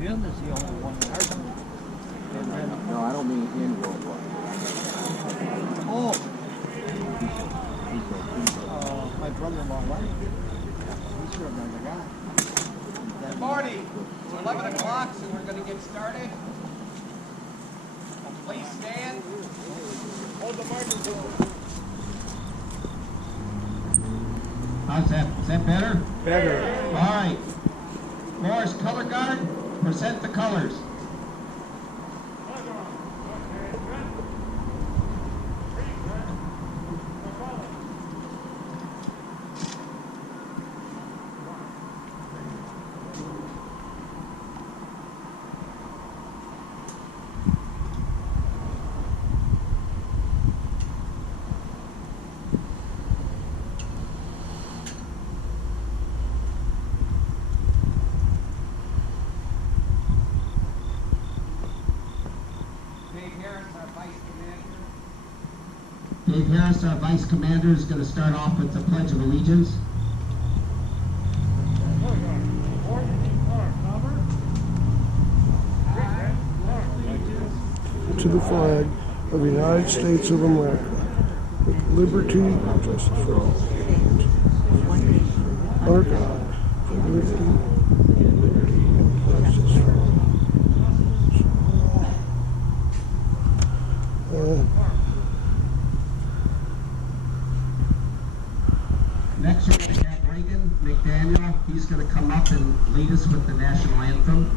Jim is the only one in our group. And then, No, I don't mean in World War. oh, my brother-in-law, Lenny, he's sure another guy. Good morning. It's 11 o'clock, so we're going to get started. Please stand. Hold the microphone. How's that? Is that better? Better. All right. Morris Color Guard, present the colors. Dave Harris, our Vice Commander, is going to start off with the Pledge of Allegiance. To the flag of the United States of America, with liberty and justice for all. Under God, for liberty and justice for all. Next, we're going to have Reagan McDaniel. He's going to come up and lead us with the national anthem.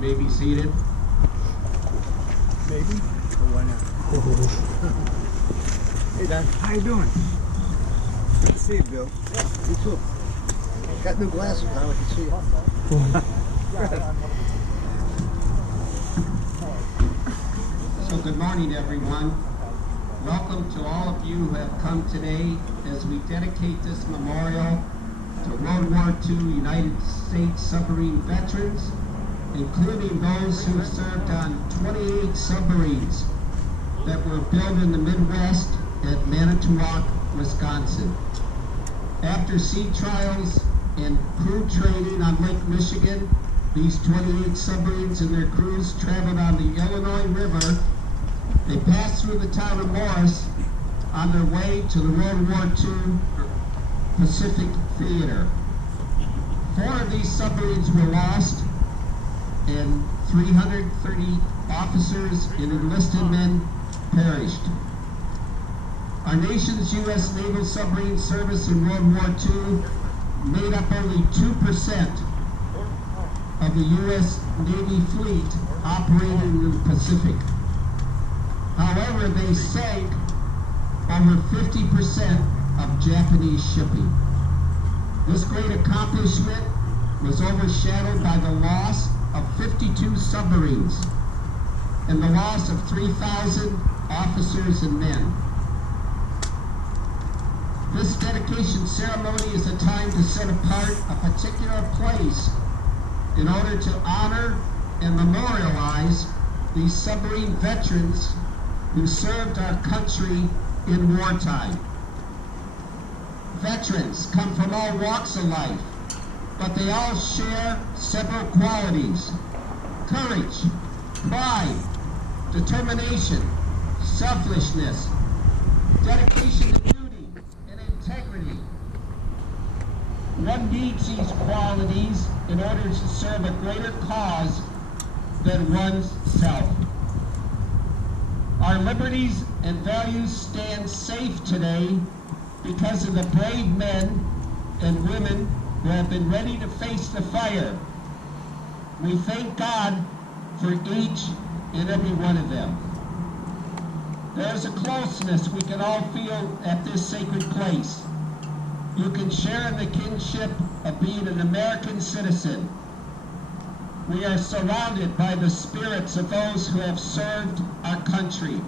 May be seated. Maybe? Or why not? Hey, Don. How you doing? Good to see you, Bill. Yeah, you too. Got new glasses now, I can see you. So good morning, everyone. Welcome to all of you who have come today as we dedicate this memorial to World War II United States submarine veterans, including those who served on 28 submarines that were built in the Midwest at Manitowoc, Wisconsin. After sea trials and crew training on Lake Michigan, these 28 submarines and their crews traveled on the Illinois River. They passed through the town of Morris on their way to the World War II Pacific Theater. 4 of these submarines were lost, and 330 officers and enlisted men perished. Our nation's U.S. Naval submarine service in World War II made up only 2% of the U.S. Navy fleet operating in the Pacific. However, they sank over 50% of Japanese shipping. This great and the loss of 3,000 officers and men. This dedication ceremony is a time to set apart a particular place in order to honor and memorialize these submarine veterans who served our country in wartime. Veterans come from all walks of life, but they all share several qualities: courage, pride, determination, selflessness, dedication to duty, and integrity. One needs these qualities in order to serve a greater cause than one's self. Our liberties and values stand safe today because of the brave men and women who have been ready to face the fire. We thank God for each and every one of them. There's a closeness we can all feel at this sacred place. You can share in the kinship of being an American citizen. We are surrounded by the spirits of those who have served our country,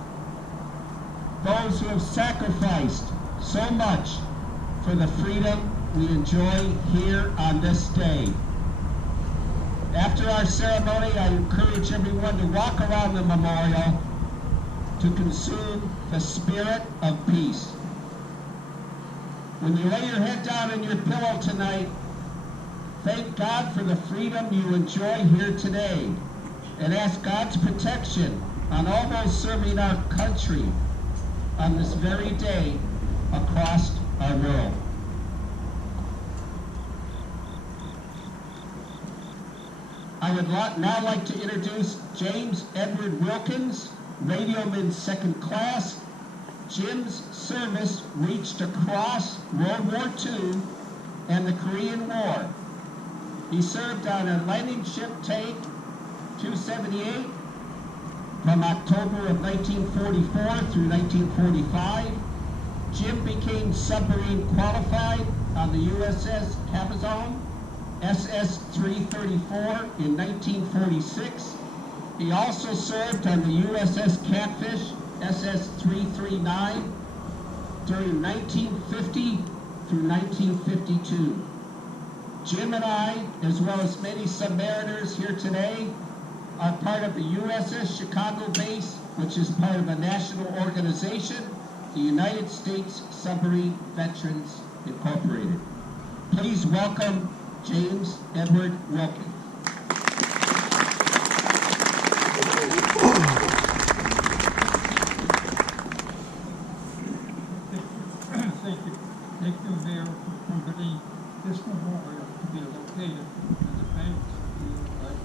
those who have sacrificed so much for the freedom we enjoy here on this day. After our ceremony, I encourage everyone to walk around the memorial to consume the spirit of peace. When you lay your head down on your pillow tonight, thank God for the freedom you enjoy here today, and ask God's protection on all those serving our country on this very day across our world. I would now like to introduce James Edward Wilkins, Radioman Second Class. Jim's service reached across World War II and the Korean War. He served on a landing ship tank 278 from October of 1944 through 1945. Jim became submarine qualified on the USS Cabazon, SS-334 in 1946. He also served on the USS Catfish, SS-339 during 1950 through 1952. Jim and I, as well as many submariners here today, are part of the USS Chicago base, which is part of a national organization, the United States Submarine Veterans Incorporated. Please welcome James Edward Wilkins. Thank you, Mayor, for permitting this memorial to be located in the banks of the Lake.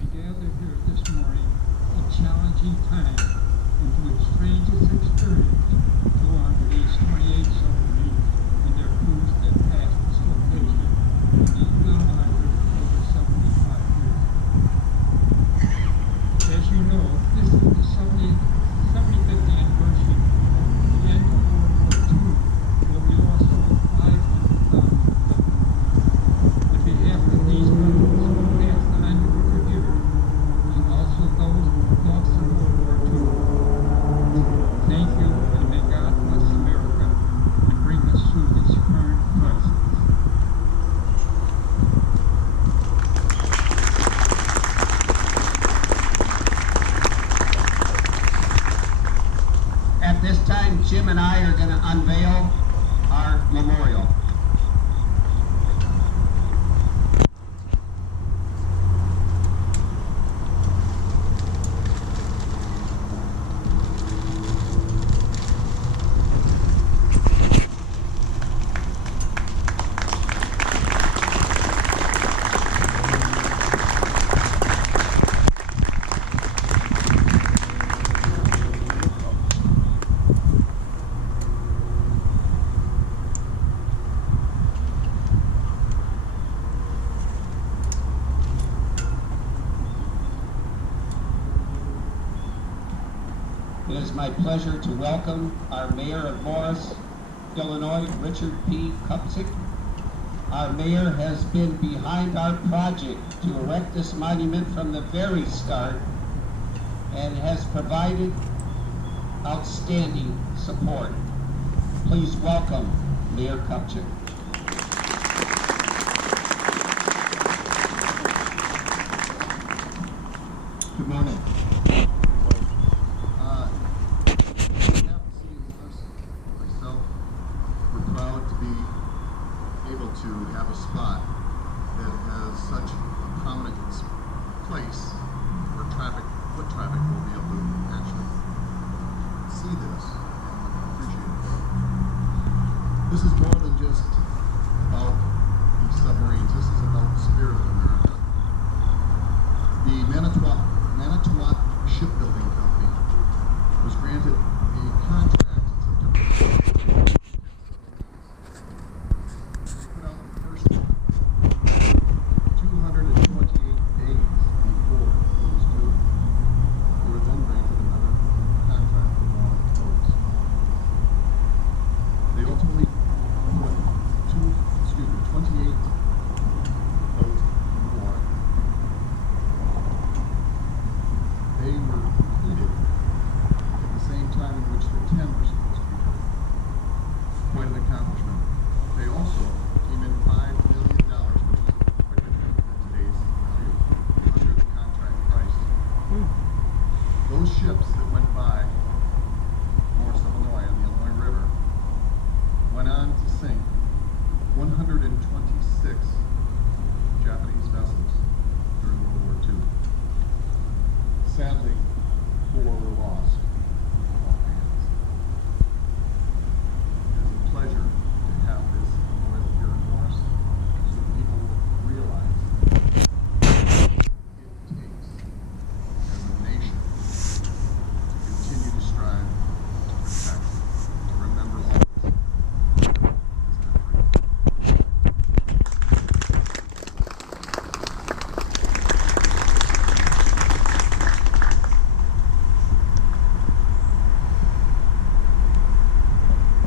We gather here this morning in challenging times in which strangest experience go on with these 28 submarines and their crews that passed this location in the Illinois over 75 years. As you know, this is the 75th anniversary of the end of World War II, where we lost over 500,000. On behalf of these members who passed on over here, and also those who lost in World War II, thank you, and may God bless America and bring us through this current crisis. At this time, Jim and I are going to unveil our memorial. It is my pleasure to welcome our Mayor of Morris, Illinois, Richard P. Kupczyk, Our mayor has been behind our project to erect this monument from the very start and has provided outstanding support. Please welcome Mayor Kupchak. Good morning. Myself, we're proud to be able to have a spot that has such a prominent place where foot traffic will be able to actually see this and appreciate it. This is more than just about these submarines. This is about the spirit of America. The Manitowoc Shipbuilding Company was granted a contract in September. They put out the first 228 days before it was due. They were then granted another contract for more boats. They ultimately put 28 boats in the water. They were completed at the same time in which the 10 were supposed to be done. Quite an accomplishment. They also came in $5 million, which is quite a bit in today's value, under the contract price. Those ships that went by Morris, Illinois, on the Illinois River went on to sink 126 Japanese vessels during World War II. Sadly, 4 were lost. All hands. It is a pleasure to have this memorial here in Morris so that people will realize what it takes as a nation to continue to strive to protect, to remember all this. It's not free.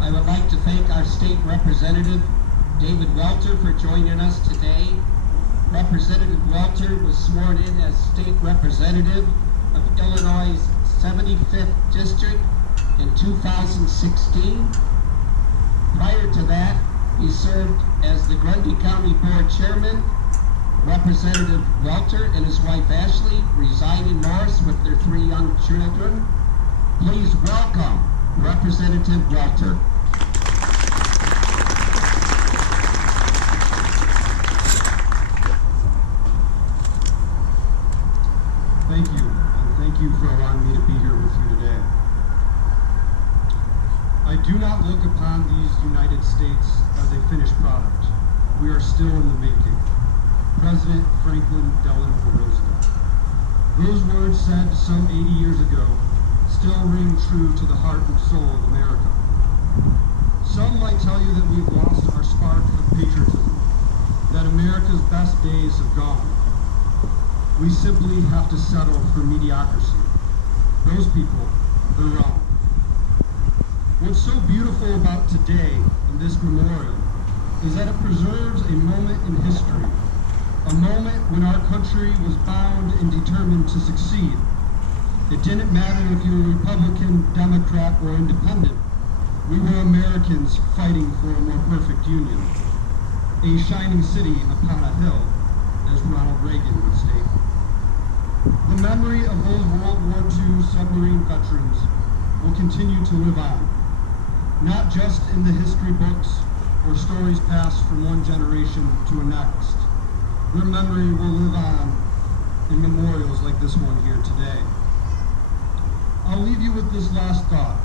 I would like to thank our state representative, David Welter, for joining us today. Representative Welter was sworn in as state representative of Illinois' 75th district in 2016. Prior to that, he served as the Grundy County Board Chairman. Representative Welter and his wife Ashley reside in Morris with their 3 young children. Please welcome Representative Welter. Thank you, and thank you for allowing me to be here with you today. I do not look upon these United States as a finished product. We are still in the making. President Franklin Delano Roosevelt. Those words said some 80 years ago still ring true to the heart and soul of America. Some might tell you that we've lost our spark of patriotism, that America's best days have gone. We simply have to settle for mediocrity. Those people, they're wrong. What's so beautiful about today and this memorial is that it preserves a moment in history, a moment when our country was bound and determined to succeed. It didn't matter if you were Republican, Democrat, or Independent. We were Americans fighting for a more perfect union. A shining city upon a hill, as Ronald Reagan would state. The memory of those World War II submarine veterans will continue to live on, not just in the history books or stories passed from one generation to a next. Their memory will live on in memorials like this one here today. I'll leave you with this last thought.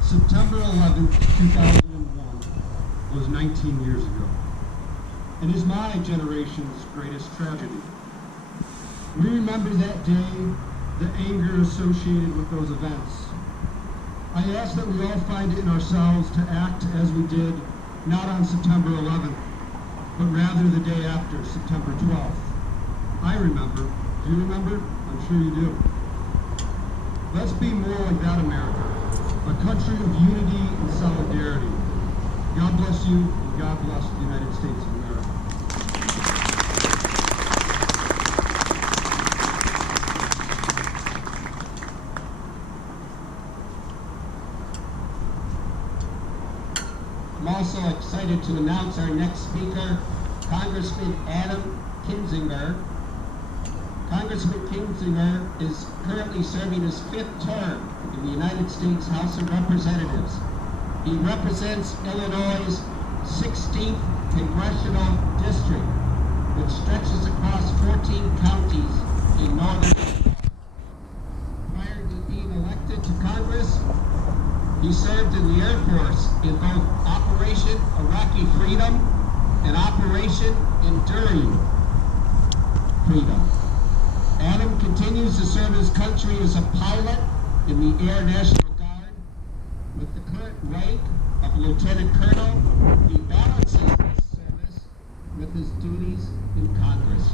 September 11th, 2001 was 19 years ago, and is my generation's greatest tragedy. We remember that day, the anger associated with those events. I ask that we all find it in ourselves to act as we did, not on September 11th, but rather the day after, September 12th. I remember. Do you remember? I'm sure you do. Let's be more like that America, a country of unity and solidarity. God bless you, and God bless the United States of America. I'm also excited to announce our next speaker, Congressman Adam Kinzinger. Congressman Kinzinger is currently serving his 5th term in the United States House of Representatives. He represents Illinois' 16th Congressional District, which stretches across 14 counties in northern Illinois. Prior to being elected to Congress, he served in the Air Force in both Operation Iraqi Freedom and Operation Enduring Freedom. Adam continues to serve his country as a pilot in the Air National Guard. With the current rank of Lieutenant Colonel, he balances this service with his duties in Congress.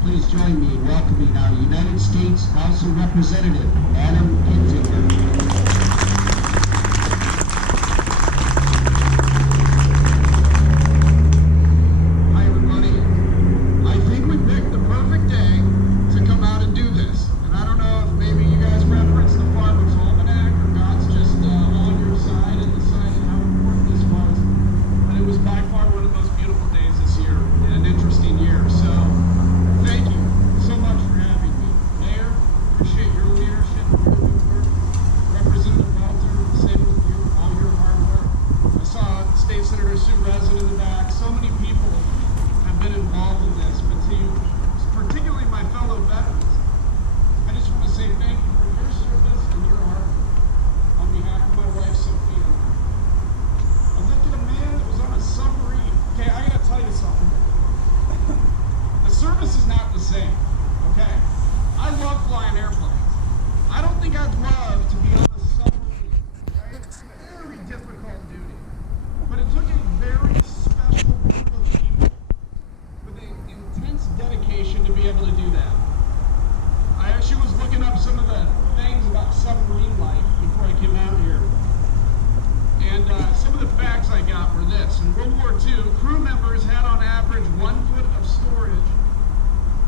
Please join me in welcoming our United States House of Representatives, Adam Kinzinger. To be able to do that. I actually was looking up some of the things about submarine life before I came out here. And some of the facts I got were this. In World War II, crew members had on average 1 foot of storage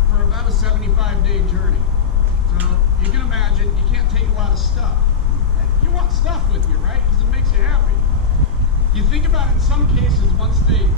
for about a 75-day journey. So you can imagine, you can't take a lot of stuff. You want stuff with you, right? Because it makes you happy. You think about it, in some cases, once they